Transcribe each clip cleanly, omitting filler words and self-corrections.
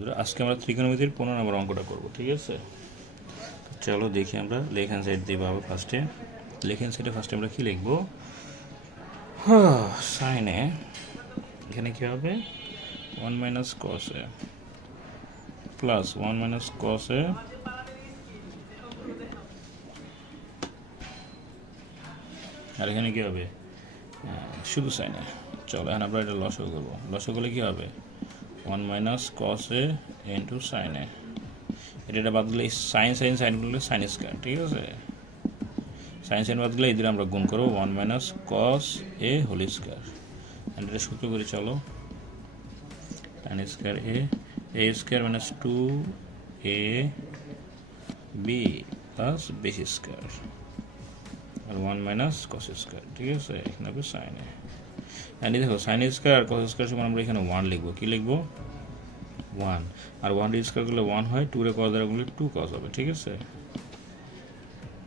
বন্ধুরা আজকে আমরা ত্রিকোণমিতির 15 নম্বর অঙ্কটা করব, ঠিক আছে? চলো দেখি আমরা লেফট হ্যান্ড সাইড দিয়ে পাবো। লেফট হ্যান্ড সাইডে ফার্স্টে আমরা কি লিখবো? সাইনে এখানে কি হবে? 1 মাইনাস কস এ প্লাস 1 মাইনাস কস এ আর এখানে কি হবে? শুধু সাইনে। চলো এখন আমরা এটা লসাগু করবো। লসাগু করলে কি হবে? 1 মাইনাস কস এ ইন্টু সাইন এ। এটা বাদ দিলে সাইন করলে সাইন স্কয়ার, ঠিক আছে? সাইন বাদ দিলে এই দিলে আমরা গুণ করবো 1 মাইনাস কস এ হোল স্কয়ার। এটা সূত্র করে চলো, sine square A square minus 2 A B plus B square R 1 minus cos square, ঠিক আছে? এখানে হবে সাইন এ। এন্ড দেখো সাইন স্কয়ার আর কস স্কয়ার সমান আমরা এখানে 1 লিখবো। কি লিখবো? 1 আর 1 স্কয়ার করলে 1 হয়, 2 রে কস দ্বারা গুণলে 2 কস হবে, ঠিক আছে?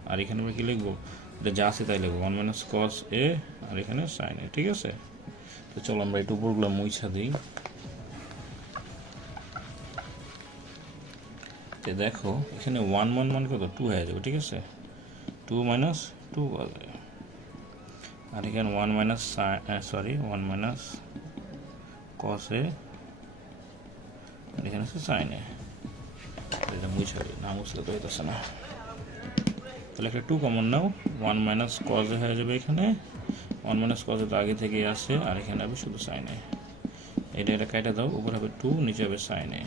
আর এখানে আমরা কি লিখবো? এটা যা আছে তাই লিখবো, 1 মাইনাস কস এ আর এখানে সাইন এ, ঠিক আছে? তো চলো আমরা একটু উপরগুলো মুছা দিই। তো দেখো এখানে 1 1 কত 2 হয়ে যাবে, ঠিক আছে? 2 মাইনাস 2 হবে আর এখানে 1 মাইনাস কস এ আর এখানে আছে সাইন এ। এটা মুছে দিই, না মুছলে তো হইতেছে না। তাহলে একটা 2 কমন নাও, 1 মাইনাস কস এ হয়ে যাবে এখানে। 1 মাইনাস কস এ তো আগে থেকেই আসে আর এখানে হবে শুধু সাইন এ। এটা কেটে দাও, উপর হবে 2, নিচে হবে সাইন এ।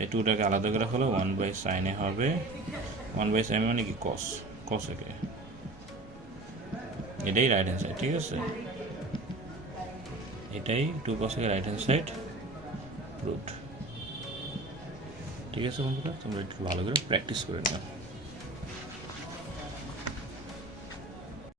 এই 2টাকে আলাদা করে হলো 1 বাই সাইন এ হবে। 1 বাই সাইন মানে কি? কস এ। এটাই রাইট হ্যান্ড সাইড, ঠিক আছে? এটাই 2 cos এর রাইট হ্যান্ড সাইড রুট, ঠিক আছে বন্ধুরা? তোমরা একটু ভালো করে প্র্যাকটিস করে নাও।